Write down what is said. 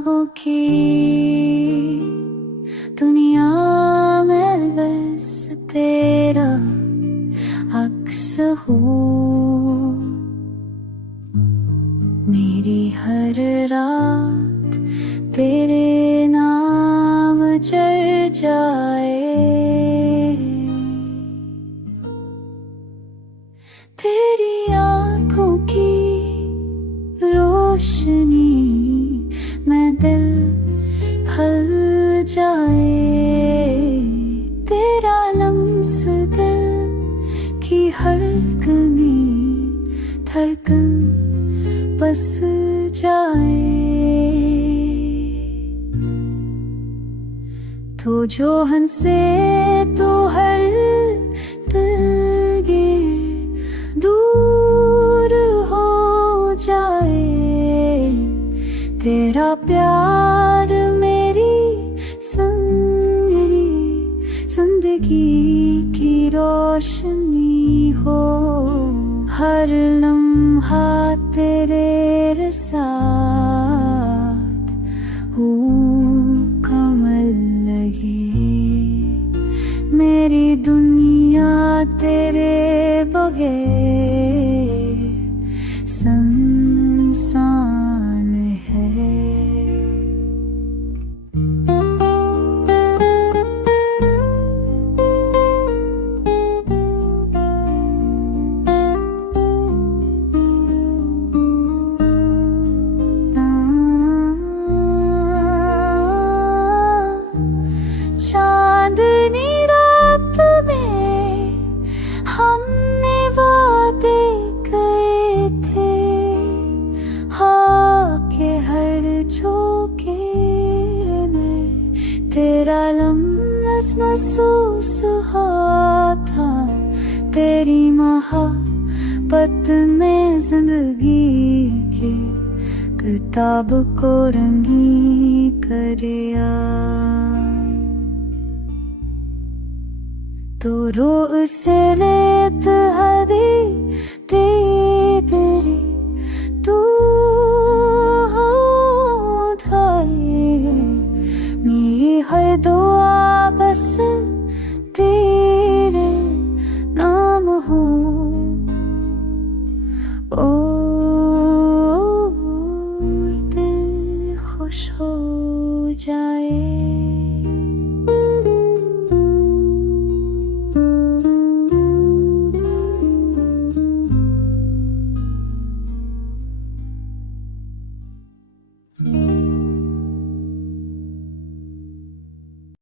ख्वाबों की दुनिया में बस तेरा अक्स हो। मेरी हर रात तेरे नाम चढ़ जाए। तेरी आँखों की रोशनी में दिल ढल जाए। तेरा लम्स दिल की हर गली धड़कन बस जाए। तो जो हंसे तो हर दिलगिर दूर हो जाए। तेरा प्यार मेरी जिंदगी की रोशनी हो। हर लम्हा तेरे साथ हूँ कमल लगे। मेरी दुनिया तेरे बगैर सुनसान है। चांदनी रात में हमने वादे गए थे। हाँ के हर झोंके में तेरा लम्स महसूस था। तेरी मोहब्बत ने जिंदगी की किताब को रंगी करिया। तो रोज़ से रेत हरी तेरी तू हो धाये। मेरी हर दुआ बस तेरी